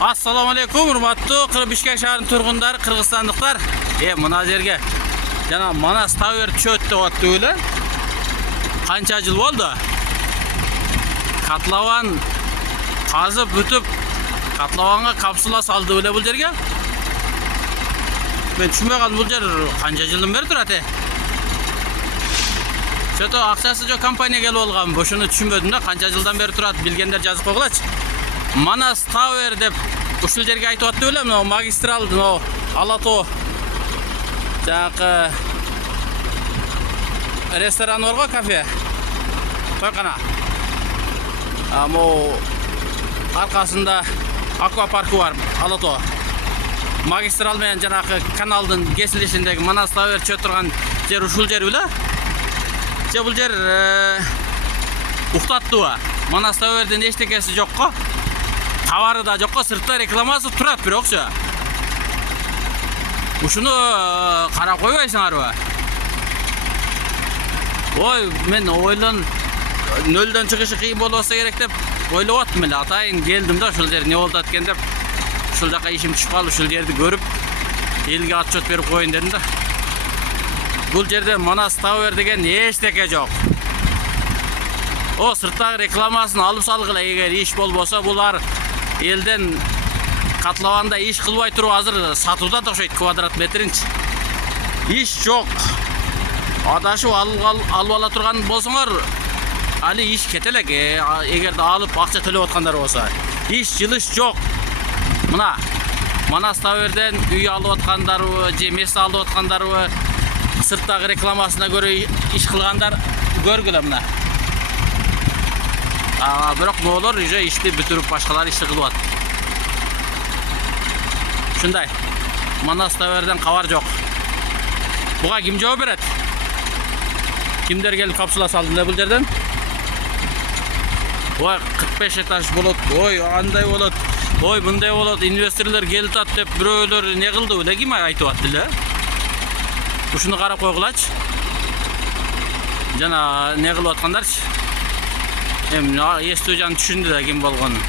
Assalamu alaikum, урматтуу Бишкек шаарынын тургундары, кыргызстандыктар. Мына жерге жана Манас Tower чөт деп аттуу эле. Канча жыл болду? Котлован казып бүтүп, котлованга капсула салды эле бул жерге. Мен түшүнбөй калдым, бул жер канча жылдан бери турат э? Чөтө акчасы жок компания келип алган, бошону түшүнбөдүм да, канча жылдан бери турат, билгендер жазып койгулачы. Манас Tower деп ушул жерге айтып аттуу эле, мына магистралды, мына Ала Тоо жанакы ресторан бар го, кафе, тойкана. Могу аркасында аквапарк бар, Ала Тоо. Магистрал менен жанакы каналдын кесилишиндеги Манас Tower чөт турган жер ушул жер беле? Же бул жер уктаттуу. Манас Tower'ден эчтекеси жок го. Товары да жок го, сыртта рекламасы турат бирокчу. Ушуну карап койбойсуңарбы? Ой, мен ойлон нөлдөн чыгышы кыйын болбосо керек деп ойлоп аттым эле. Атайын келдим да, ушул жер не болуп атат экен деп. Ушул жака ишим түшүп калды, ушул жерди көрүп, элге отчет берип коеюн дедим да. Бул жерде Манас Tower деген эчтеке жок. О, сырттагы рекламасын алып салгыла, эгер иш болбосо, булар элден Котлованда иш кылбай туруп азыр сатууда да окшойт квадрат метринчи. Иш жок. Адашып алып ала турган болсоңор, али иш кете элек. Эгерде алып акча төлөп аткандар болсо, иш жылыш жок. Мына Манас Tower'ден үй алып аткандарбы, же место алып аткандарбы, сырттагы рекламасына көрө иш кылгандар көргүлө мына. Бирок моолор уже ишти бүтүрүп башкалар ишти кылып атат. Ушундай. Манас Tower'ден кабар жок. Буга ким жооп берет? Кимдер келип капсула салды эле бул жерден? Ой, 45 этаж болот. Ой, андай болот. Ой, мындай болот. Инвесторлор келип атат деп бирөөлөр не кылды эле, ким айтып атты эле? Ушуну карап койгулачы. Жана не кылып аткандарчы? Эми эстүү жан түшүндү да ким болгонун.